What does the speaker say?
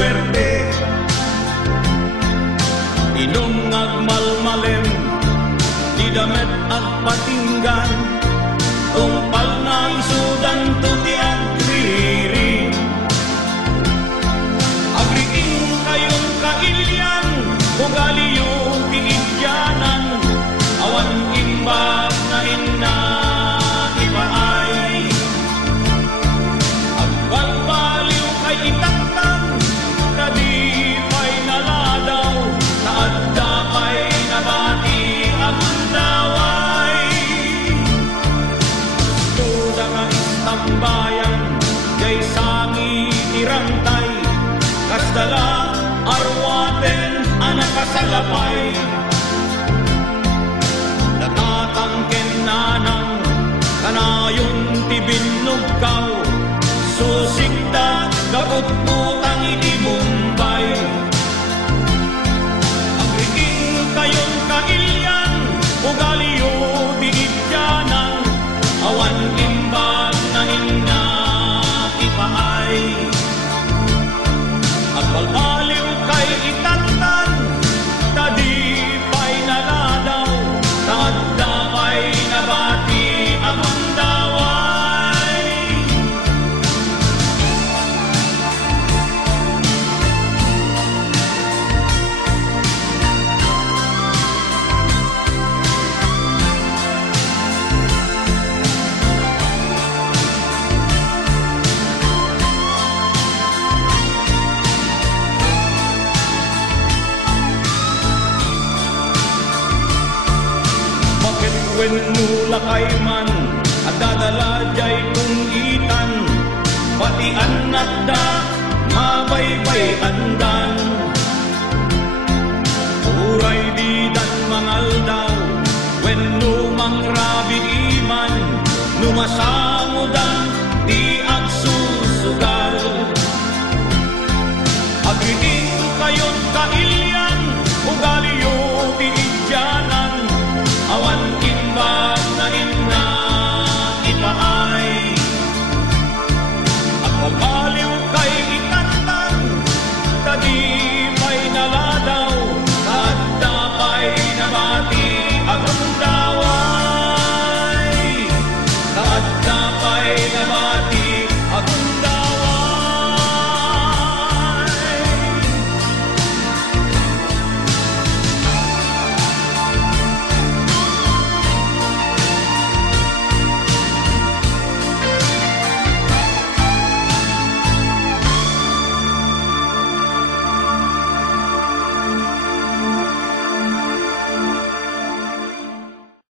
swerte. Inungag malmalem, di damet at patinggan, tumpal ng sudan tuti at riri. Agriing kayong kailyan, ugaliyo di idyanan, awan imbag na inna ipaay. Agbalbaliw kay itaktan, kadipay naladaw, naadda kay nabati ang daway. Tuda nga istambayan, jay sangi irantay, kasdala arwaten anak kasalapay. Natatangken nanang kanayon tibinugkaw, susikta gabot utang iti Mumbai. Agriing kayon kailyan, ugaliyo di idyanan, awan imbag na inna ipaay. Agbalbaliw kay itaktan, tadipay naladaw, taadda kay nabati ang daway. Bakit when mula kay man at dadala jay kungitan, pati anak da mabaybay andan. Uray bidan mangal daw, when numang rabi iman, numasangudan di